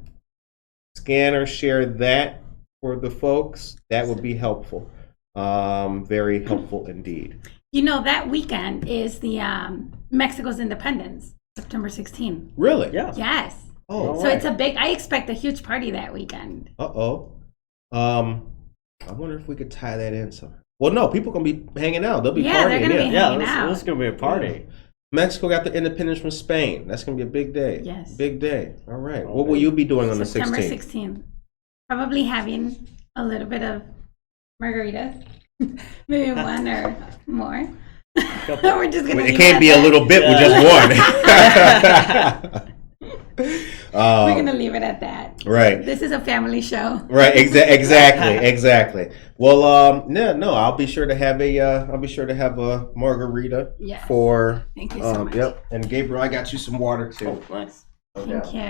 scan or share that for the folks, that would be helpful. Very helpful indeed. You know, that weekend is the Mexico's independence, September 16th. Really? Yeah. Yes. Oh. So it's I expect a huge party that weekend. Uh-oh. I wonder if we could tie that in somewhere. Well, no, people gonna be hanging out. They'll be Yeah, partying. they're gonna be Yeah, hanging out. this is gonna be a party. Mexico got the independence from Spain. That's gonna be a big day. Yes. Big day. All right. Oh, What will you be doing on the September 16th? 16th. Probably having a little bit of margaritas. Maybe one or more. We're just gonna It leave can't at be a that. little bit with just one. We're gonna leave it at that. Right. This is a family show. Right, exactly. Well, no, I'll be sure to have a margarita Yes. for. Thank you so much. Yep, and Gabriel, I got you some water too. Oh, nice. Thank you.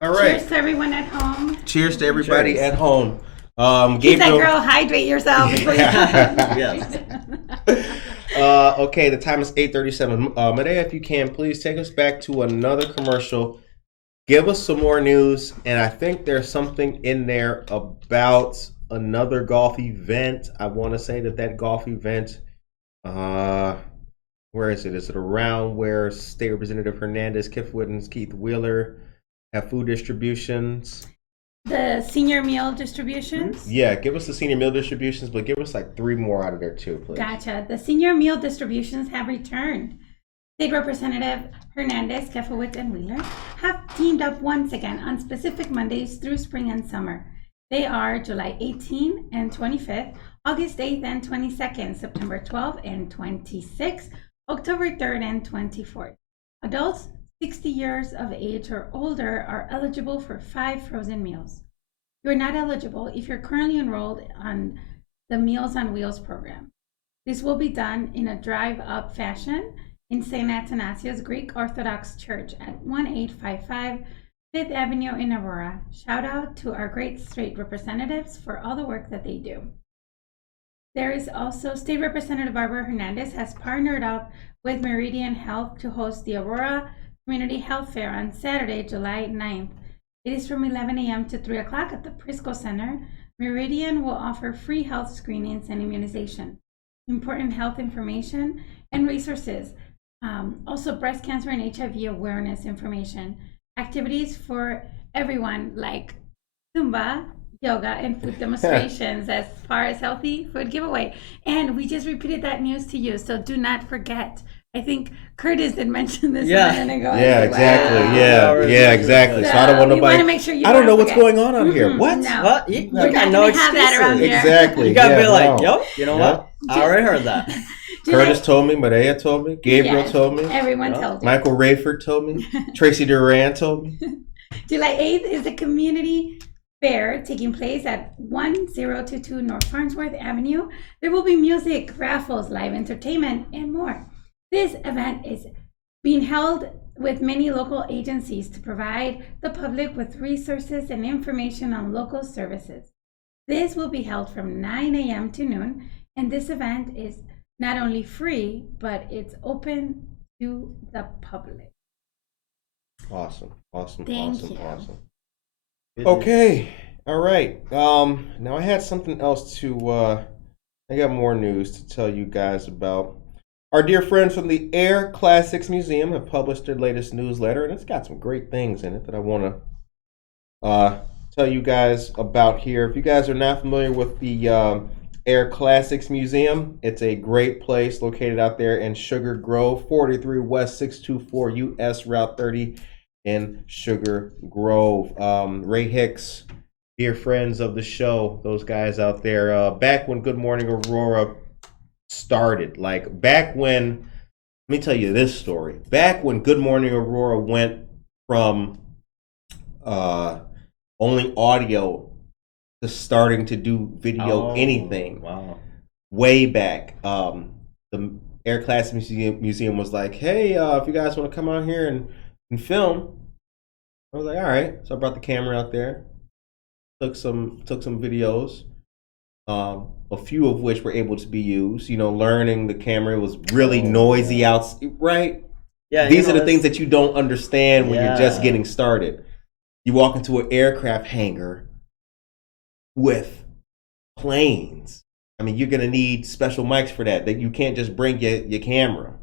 All right. Cheers to everyone at home. Cheers to everybody Cheers. at home. Keep that Gabriel. girl, hydrate yourself before you Yes. Okay, the time is 8:37. Medea, if you can, please take us back to another commercial. Give us some more news, and I think there's something in there about another golf event. I want to say that golf event, where is it? Is it around where State Representative Hernandez, Kif Whitten, Keith Wheeler have food distributions? The senior meal distributions. Yeah, give us the senior meal distributions, but give us like 3 more out of there too, please. Gotcha. The senior meal distributions have returned. State Representative Hernandez, Kefowitz, and Wheeler have teamed up once again on specific Mondays through spring and summer. They are July 18 and 25th, August 8th and 22nd, September 12th and 26th, October 3rd and 24th. Adults 60 years of age or older are eligible for 5 frozen meals. You are not eligible if you're currently enrolled on the Meals on Wheels program. This will be done in a drive-up fashion in St. Athanasius Greek Orthodox Church at 1855 5th Avenue in Aurora. Shout out to our great state representatives for all the work that they do. There is also State Representative Barbara Hernandez has partnered up with Meridian Health to host the Aurora Community Health Fair on Saturday, July 9th. It is from 11 a.m. to 3 o'clock at the Prisco Center. Meridian will offer free health screenings and immunization, important health information and resources, also breast cancer and HIV awareness information, activities for everyone like Zumba, yoga, and food demonstrations as far as healthy food giveaway. And we just repeated that news to you, so do not forget. I think Curtis did mention this a minute ago. Yeah, exactly. Wow. Yeah, exactly. So I don't want we nobody. want to make sure you I don't know what's forget. going on here. What? No. What? You We're got not no gonna have that around excuses. here. Exactly. You gotta yeah, be like, no. yo, you know what? I already heard that. Curtis told me, Medea told me, Gabriel Yes, told me, Everyone told you. Michael Rayford told me, Tracy Duran told me. July 8th is the community fair taking place at 1022 North Farnsworth Avenue. There will be music, raffles, live entertainment, and more. This event is being held with many local agencies to provide the public with resources and information on local services. This will be held from 9 a.m. to noon, and this event is not only free, but it's open to the public. Awesome. Thank you. Okay. All right. Now I had something else I got more news to tell you guys about. Our dear friends from the Air Classics Museum have published their latest newsletter, and it's got some great things in it that I want to tell you guys about here. If you guys are not familiar with the Air Classics Museum, it's a great place located out there in Sugar Grove, 43 West 624 US Route 30 in Sugar Grove. Ray Hicks, dear friends of the show, those guys out there, back when Good Morning Aurora started, like back when, let me tell you this story. Back when Good Morning Aurora went from only audio to starting to do video anything. Wow. Way back, the Air Classics Museum was like, hey, if you guys want to come out here and film, I was like, all right. So I brought the camera out there, took some videos, a few of which were able to be used. You know, learning the camera was really noisy out, right? Yeah. These are the things that you don't understand when you're just Yeah. getting started. You walk into an aircraft hangar with planes. I mean, you're gonna need special mics for that. That you can't just bring your camera,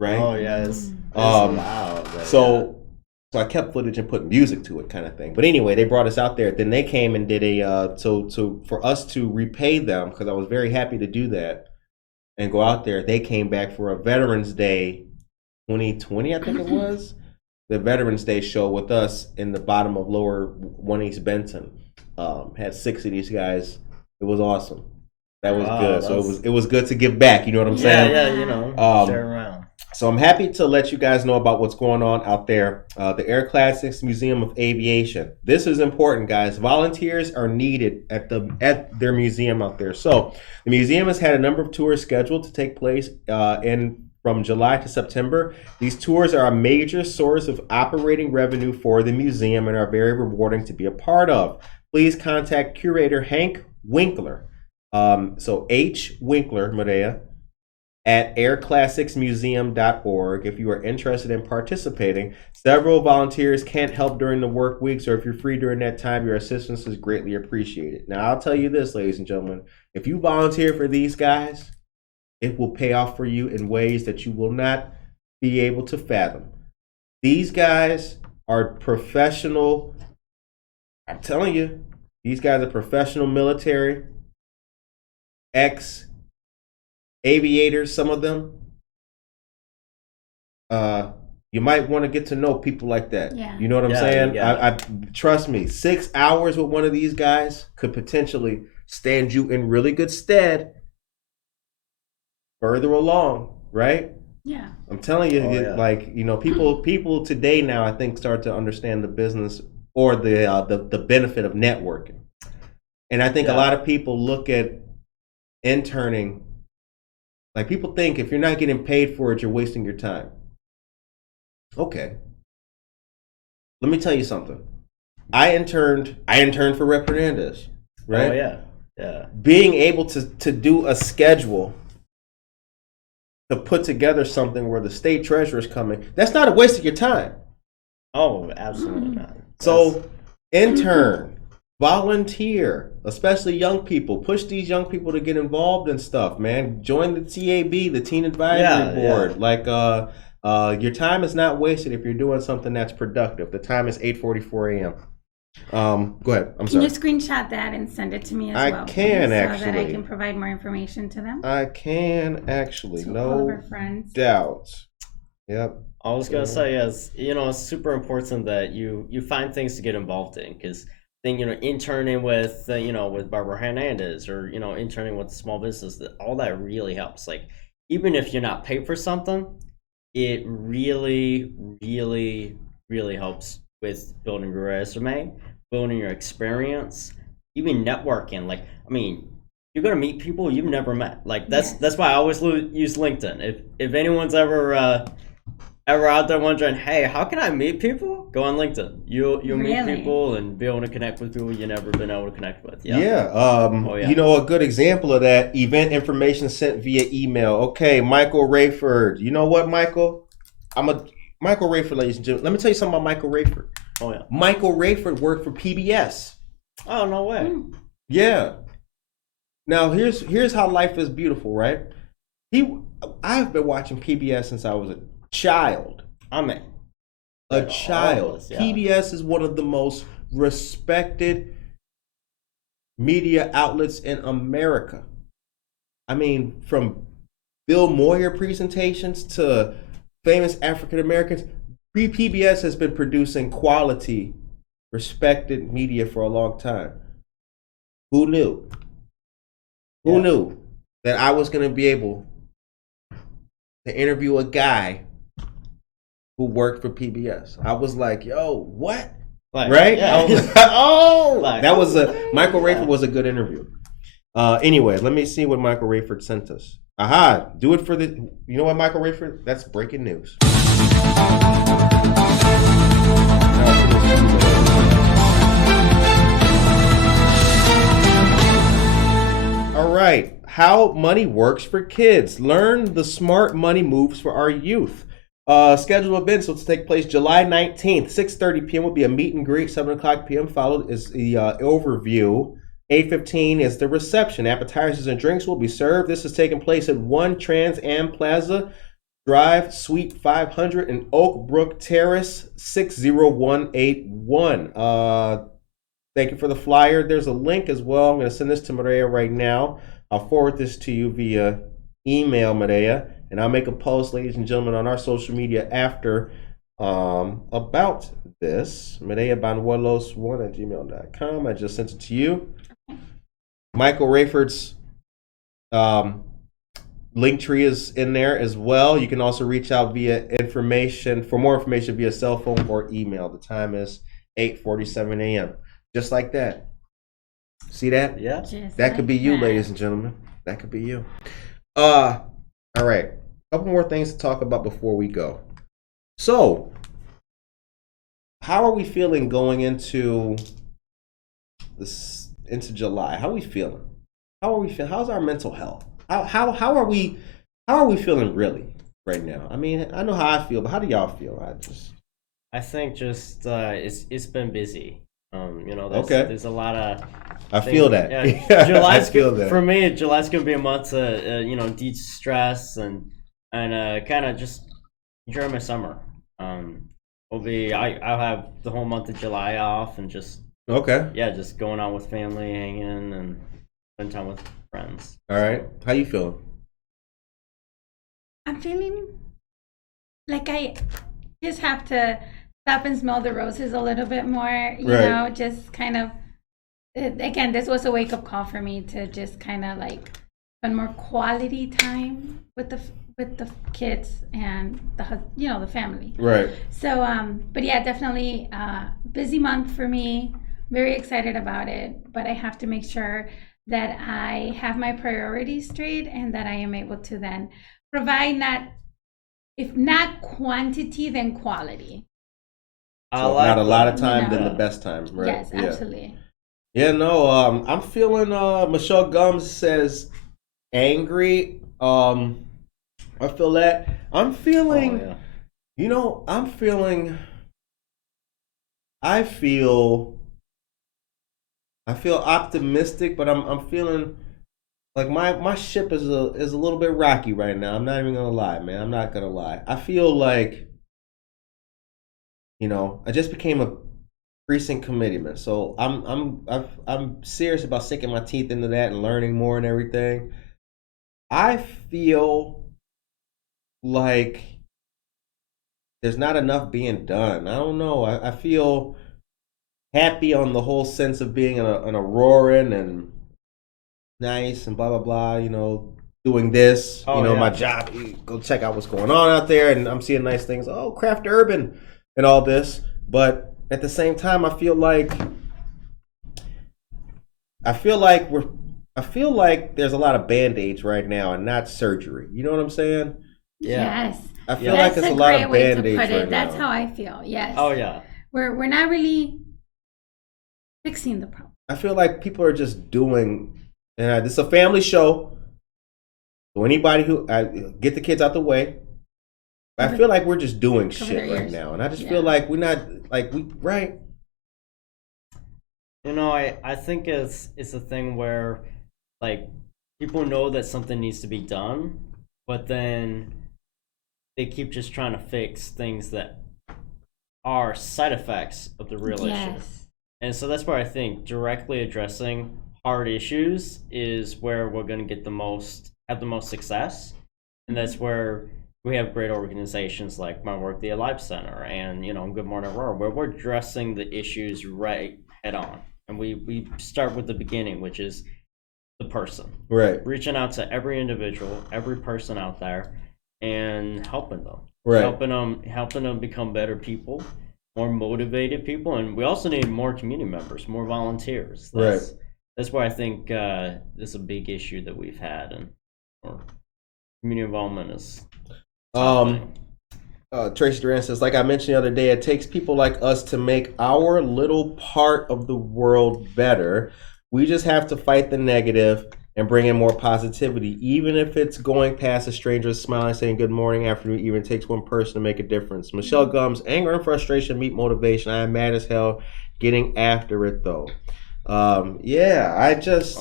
right? Oh yeah, it's Um, loud. So I kept footage and put music to it, kind of thing. But anyway, they brought us out there. Then they came and did for us to repay them, because I was very happy to do that and go out there. They came back for a Veterans Day 2020, I think it was, the Veterans Day show with us in the bottom of Lower 1 East Benton. Had 6 of these guys. It was awesome. That was good. So it was good to give back. You know what I'm saying? Yeah, you know, share around. So I'm happy to let you guys know about what's going on out there. The Air Classics Museum of Aviation. This is important, guys. Volunteers are needed at their museum out there. So the museum has had a number of tours scheduled to take place from July to September. These tours are a major source of operating revenue for the museum and are very rewarding to be a part of. Please contact curator Hank Winkler. So H. Winkler, Medea, at airclassicsmuseum.org if you are interested in participating. Several volunteers can't help during the work weeks, or if you're free during that time, your assistance is greatly appreciated. Now, I'll tell you this, ladies and gentlemen, if you volunteer for these guys, it will pay off for you in ways that you will not be able to fathom. These guys are professional I'm telling you, these guys are professional military, ex aviators, some of them. You might want to get to know people like that. Yeah. You know what I'm Yeah, saying? yeah. I trust me, 6 hours with one of these guys could potentially stand you in really good stead further along, right? Yeah. I'm telling you, Oh, yeah. like, you know, people today now I think start to understand the business or the benefit of networking. And I think a Yeah. lot of people look at interning, like people think if you're not getting paid for it, you're wasting your time. Okay. Let me tell you something. I interned for Rep Hernandez, right? Oh yeah. Yeah. Being able to do a schedule to put together something where the state treasurer is coming, that's not a waste of your time. Oh, absolutely not. So intern, volunteer, especially young people. Push these young people to get involved in stuff, man. Join the TAB, the Teen Advisory Board. Yeah. Like your time is not wasted if you're doing something that's productive. The time is 8:44 a.m. Go ahead. I'm Can sorry. you screenshot that and send it to me as I well? can, please, so that I actually. can provide more information to them. I can actually, To all of no our friends. doubt. Yep. I was gonna say, as you know, it's super important that you find things to get involved in, because then interning with with Barbara Hernandez, or interning with small business, that all that really helps. Like, even if you're not paid for something, it really, really, really helps with building your resume, building your experience, even networking. Like, I mean, you're gonna meet people you've never met. Like, that's why I always use LinkedIn. If anyone's ever out there wondering, hey, how can I meet people? Go on LinkedIn. You'll meet Really? people and be able to connect with people you've never been able to connect with. Yeah. Yeah. Oh, yeah. You know, a good example of that, event information sent via email. Okay, Michael Rayford. You know what, Michael? Michael Rayford, ladies and gentlemen. Let me tell you something about Michael Rayford. Oh yeah. Michael Rayford worked for PBS. Oh, no way. Yeah. Now here's how life is beautiful, right? I've been watching PBS since I was a child. I mean, A all child. of us, yeah. PBS is one of the most respected media outlets in America. I mean, from Bill Moyer presentations to famous African Americans, PBS has been producing quality, respected media for a long time. Who knew? Who Yeah. knew that I was going to be able to interview a guy who worked for PBS? I was like, yo, what? Like, Right? yeah. I was like, oh, Like, that was Michael yeah. Rayford was a good interview. Anyway, let me see what Michael Rayford sent us. Aha, do it for you know what, Michael Rayford? That's breaking news. All right, how money works for kids. Learn the smart money moves for our youth. Scheduled events will take place July 19th, 6:30 p.m. will be a meet and greet. 7 o'clock p.m. followed is the overview. 8:15 is the reception. Appetizers and drinks will be served. This is taking place at 1 Trans Am Plaza Drive, Suite 500 in Oak Brook Terrace, 60181. Thank you for the flyer. There's a link as well. I'm going to send this to Maria right now. I'll forward this to you via email, Maria, and I'll make a post, ladies and gentlemen, on our social media after about this. MareaBanuelos1@gmail.com. I just sent it to you. Michael Rayford's link tree is in there as well. You can also reach out via for more information via cell phone or email. The time is 8:47 a.m. Just like that. See that? Yeah. That could be you, ladies and gentlemen. That could be you. All right. A couple more things to talk about before we go. So, how are we feeling going into July? How are we feeling? How's our mental health? How are we feeling really right now? I mean, I know how I feel, but how do y'all feel? I think just it's been busy. There's a lot of. I feel that. Yeah, July's I feel that. For me. July's gonna be a month to de-stress and kind of just enjoy my summer. I'll have the whole month of July off and just Okay. Yeah, just going out with family, hanging, and spend time with friends. All right. How you feeling? I'm feeling like I just have to stop and smell the roses a little bit more, you Right. know, just kind of, again, this was a wake up call for me to just kind of like spend more quality time with the kids and the family. Right. So, but yeah, definitely busy month for me. Very excited about it, but I have to make sure that I have my priorities straight and that I am able to then provide if not quantity, then quality. So not a lot of that. time, You know? then the best time, right? Yes, absolutely. Yeah, no, I'm feeling Michelle Gums says angry. I feel that. I'm feeling Oh, yeah. you know, I feel optimistic, but I'm feeling like my ship is a little bit rocky right now. I'm not even gonna lie, man. I'm not gonna lie. I feel like, I just became a precinct committeeman, so I'm serious about sinking my teeth into that and learning more and everything. I feel like there's not enough being done. I don't know. I feel happy on the whole sense of being an Auroran and nice and blah blah blah. Doing this. Oh, yeah. My job. Go check out what's going on out there, and I'm seeing nice things. Oh, craft urban and all this. But at the same time, I feel like there's a lot of band-aids right now and not surgery. You know what I'm saying? Yeah. Yes. I feel like That's it's a lot great of way to band-aids put it. right That's now. how I feel. Yes. Oh, yeah. We're not really fixing the problem. I feel like people are just doing, and this is a family show. So anybody who get the kids out the way. I feel like we're just doing Cover shit their right ears. now, and I just Yeah. feel like we're not right. I think it's a thing where, like, people know that something needs to be done, but then they keep just trying to fix things that are side effects of the real issue. Yes. And so that's where I think directly addressing hard issues is where we're going to have the most success. And that's where we have great organizations like my work, the Alive Center, and Good Morning Aurora, where we're addressing the issues right head on. And we start with the beginning, which is the person. Right. Reaching out to every individual, every person out there, and helping them. Right. Helping them become better people, more motivated people, and we also need more community members, more volunteers. That's where I think this is a big issue that we've had, and community involvement is. Tracy Duran says, like I mentioned the other day, it takes people like us to make our little part of the world better. We just have to fight the negative and bring in more positivity, even if it's going past a stranger smiling, saying good morning, afternoon, even. It takes one person to make a difference. Michelle Gums, anger and frustration meet motivation. I am mad as hell getting after it, though. I just,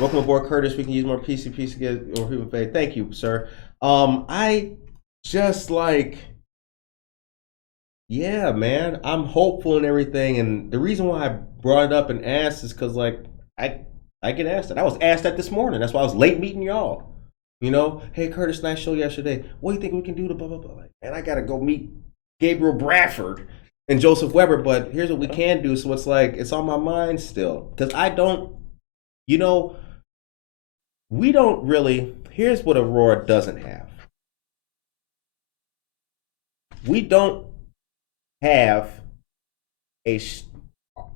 welcome aboard, Curtis. We can use more PCPs to get more people paid. Thank you, sir. I just man, I'm hopeful and everything. And the reason why I brought it up and asked is because, I get asked that. I was asked that this morning. That's why I was late meeting y'all. Hey, Curtis, nice show yesterday. What do you think we can do to blah, blah, blah? Man, I got to go meet Gabriel Bradford and Joseph Weber. But here's what we can do. So it's on my mind still. Because we don't really, here's what Aurora doesn't have. We don't have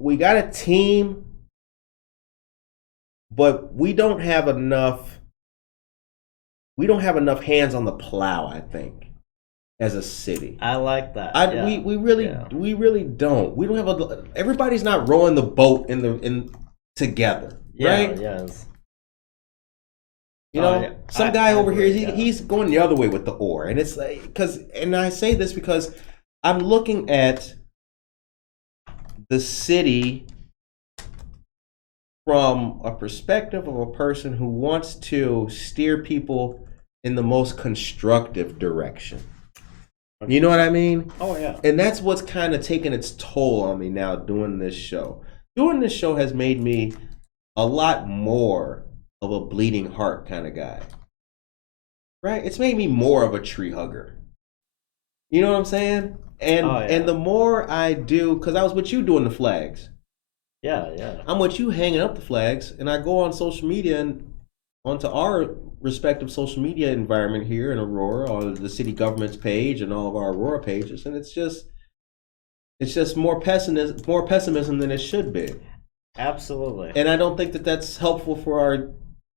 we got a team, but we don't have enough hands on the plow, I think, as a city. I like that. We really don't. We don't have everybody's not rowing the boat together, right? Yes. Some guy over here, he's going the other way with the oar. And it's like, and I say this because I'm looking at the city from a perspective of a person who wants to steer people in the most constructive direction. You know what I mean? Oh yeah. And that's what's kind of taking its toll on me now doing this show. Doing this show has made me a lot more of a bleeding heart kind of guy. Right? It's made me more of a tree hugger. You know what I'm saying? And the more I do, because I was with you doing the flags. Yeah. I'm with you hanging up the flags, and I go on social media and onto our respective social media environment here in Aurora, on the city government's page and all of our Aurora pages, and it's just more pessimism than it should be. Absolutely. And I don't think that that's helpful for our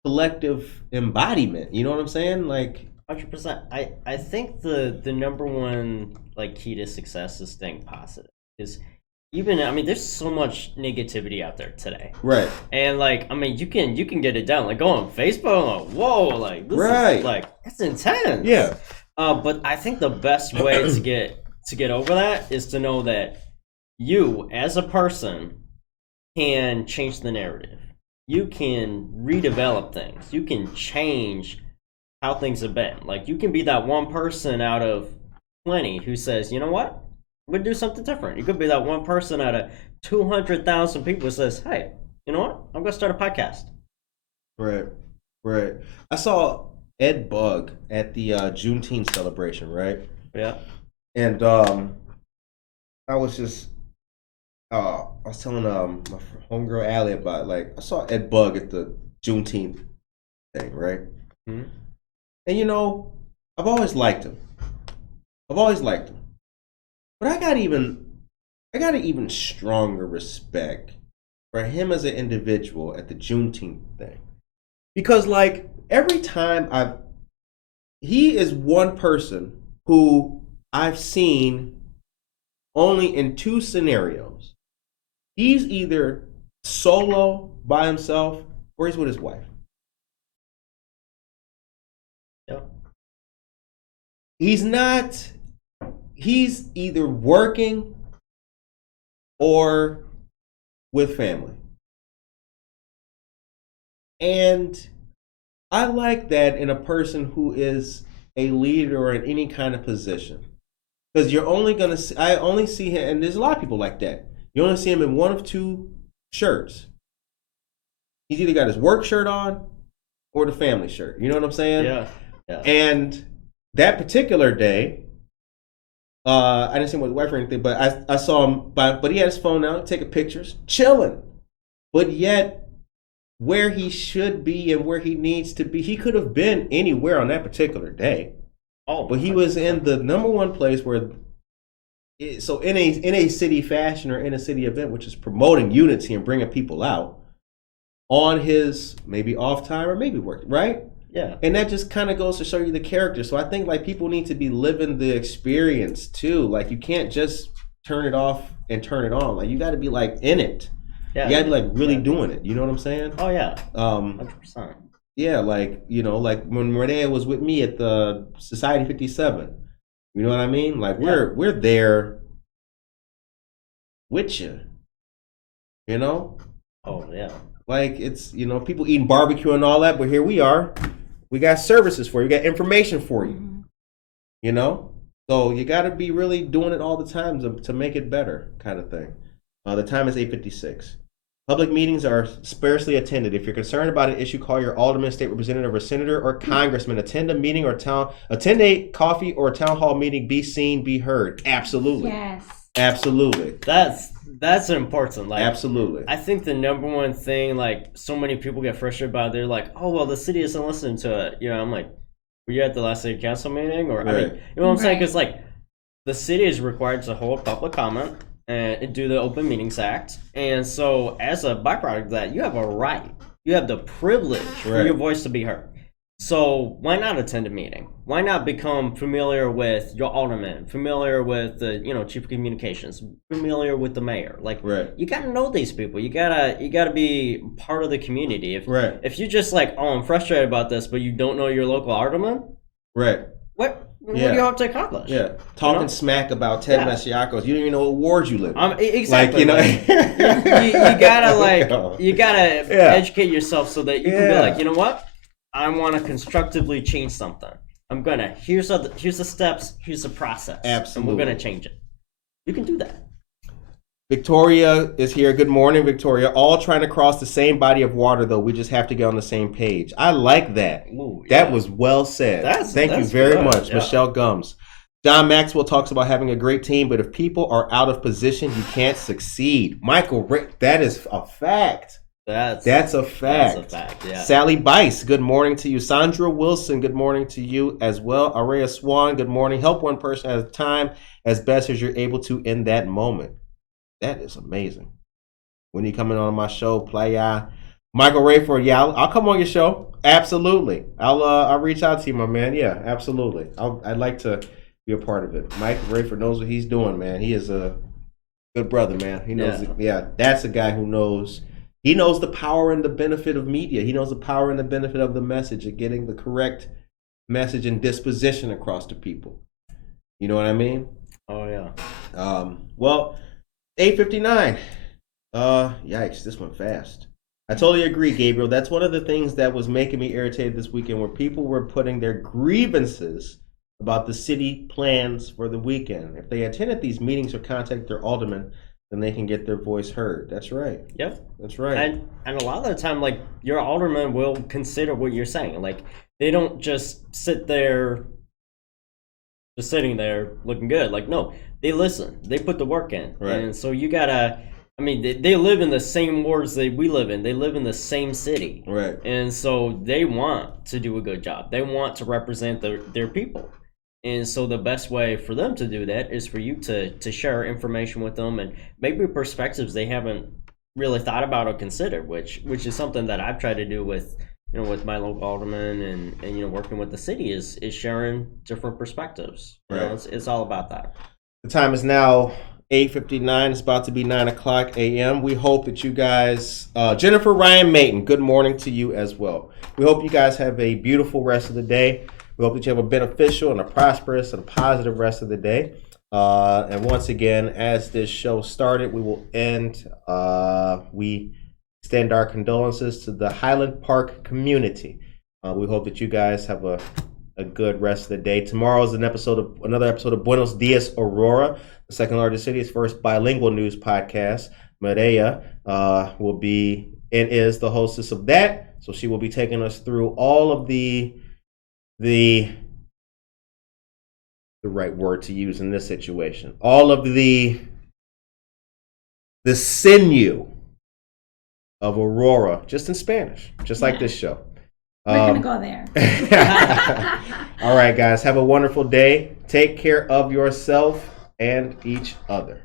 collective embodiment. You know what I'm saying? Like 100%. I think the number one like key to success is staying positive. Because there's so much negativity out there today. Right. And like, you can get it down. Like go on Facebook, like, whoa, like this is like it's intense. Yeah. But I think the best way to get over that is to know that you as a person can change the narrative. You can redevelop things. You can change how things have been. Like you can be that one person out of 20 who says, you know what? I'm gonna do something different. You could be that one person out of 200,000 people who says, hey, you know what? I'm gonna start a podcast. Right. I saw Ed Bug at the Juneteenth celebration, right? Yeah. And I was just I was telling my homegirl Allie about it. Like I saw Ed Bug at the Juneteenth thing, right? Mm-hmm. And you know, I've always liked him. But I got an even stronger respect for him as an individual at the Juneteenth thing. Because like every time he is one person who I've seen only in two scenarios. He's either solo by himself or he's with his wife. Yep. He's either working or with family. And I like that in a person who is a leader or in any kind of position. Because you're only going to see, I only see him, and there's a lot of people like that. You only see him in one of two shirts. He's either got his work shirt on or the family shirt. You know what I'm saying? Yeah. And that particular day, I didn't see him with his wife or anything, but I saw him, but he had his phone out, taking pictures, chilling. But yet, where he should be and where he needs to be, he could have been anywhere on that particular day. Oh, but he was in the number one place where, so in a city fashion or in a city event, which is promoting unity and bringing people out on his maybe off time or maybe work, right? Yeah. And that just kind of goes to show you the character. So I think like people need to be living the experience too. Like you can't just turn it off and turn it on. Like you got to be like in it. Yeah. You got to be like really doing it. You know what I'm saying? Oh yeah. 100%. Yeah, like, you know, like when Renee was with me at the Society 57. You know what I mean? Like we're there with you. You know? Oh yeah. Like it's, you know, people eating barbecue and all that, but here we are. We got services for you. We got information for you. You know? So you got to be really doing it all the time to make it better, kind of thing. The time is 8:56. Public meetings are sparsely attended. If you're concerned about an issue, call your alderman, state representative, or senator or congressman. Attend a meeting or attend a coffee or town hall meeting. Be seen, be heard. Absolutely. Yes. Absolutely. That's important. Like, absolutely. I think the number one thing, like, so many people get frustrated about, they're like, oh, well, the city isn't listening to it. You know, I'm like, were you at the last city council meeting? Or, right. I mean, you know what I'm saying? Because, like, the city is required to hold public comment and do the Open Meetings Act. And so, as a byproduct of that, you have a right. You have the privilege for your voice to be heard. So why not attend a meeting? Why not become familiar with your alderman, familiar with the, you know, chief of communications, familiar with the mayor? Like, you gotta know these people. You gotta be part of the community. If you just like, oh, I'm frustrated about this, but you don't know your local alderman, what do you have to accomplish? Talking smack about Ted Masiacos. You don't even know what ward you live in. Exactly. Like, you know, you gotta educate yourself so that you can be like, you know what? I want to constructively change something. here's the steps, here's the process. Absolutely. And we're gonna change it. You can do that. Victoria is here. Good morning, Victoria. All trying to cross the same body of water, though. We just have to get on the same page. I like that. Ooh, that yeah. was well said. Thank you that's very good, much, yeah. Michelle Gums. John Maxwell talks about having a great team, but if people are out of position, you can't succeed. Michael Rick, that is a fact. That's a fact. That's a fact, yeah. Sally Bice, good morning to you. Sandra Wilson, good morning to you as well. Araya Swan, good morning. Help one person at a time as best as you're able to in that moment. That is amazing. When you coming on my show, playa. Michael Rayford, yeah, I'll come on your show. Absolutely. I'll reach out to you, my man. Yeah, absolutely. I'd like to be a part of it. Mike Rayford knows what he's doing, man. He is a good brother, man. He knows. Yeah, that's a guy who knows. He knows the power and the benefit of media. He knows the power and the benefit of the message and getting the correct message and disposition across to people. You know what I mean? Oh yeah. Well, 8:59. Yikes! This went fast. I totally agree, Gabriel. That's one of the things that was making me irritated this weekend, where people were putting their grievances about the city plans for the weekend. If they attended these meetings or contact their alderman, then they can get their voice heard. That's right. Yep. That's right. And a lot of the time, like, your alderman will consider what you're saying. Like, they don't just sit there, just sitting there looking good. Like, no, they listen. They put the work in. Right. And so you gotta. I mean, they live in the same wards that we live in. They live in the same city. Right. And so they want to do a good job. They want to represent their people. And so the best way for them to do that is for you to share information with them and maybe perspectives they haven't really thought about or considered, which is something that I've tried to do with with my local alderman and working with the city is sharing different perspectives. Right. It's all about that. The time is now 8:59. It's about to be 9:00 a.m. We hope that you guys, Jennifer Ryan Mayton, good morning to you as well. We hope you guys have a beautiful rest of the day. We hope that you have a beneficial and a prosperous and a positive rest of the day. And once again, as this show started, we will end. We extend our condolences to the Highland Park community. We hope that you guys have a good rest of the day. Tomorrow is another episode of Buenos Dias, Aurora, the second largest city's first bilingual news podcast. Maria will be and is the hostess of that, so she will be taking us through all of the right word to use in this situation. All of the sinew of Aurora, just in Spanish, just like this show. We're going to go there. All right, guys, have a wonderful day. Take care of yourself and each other.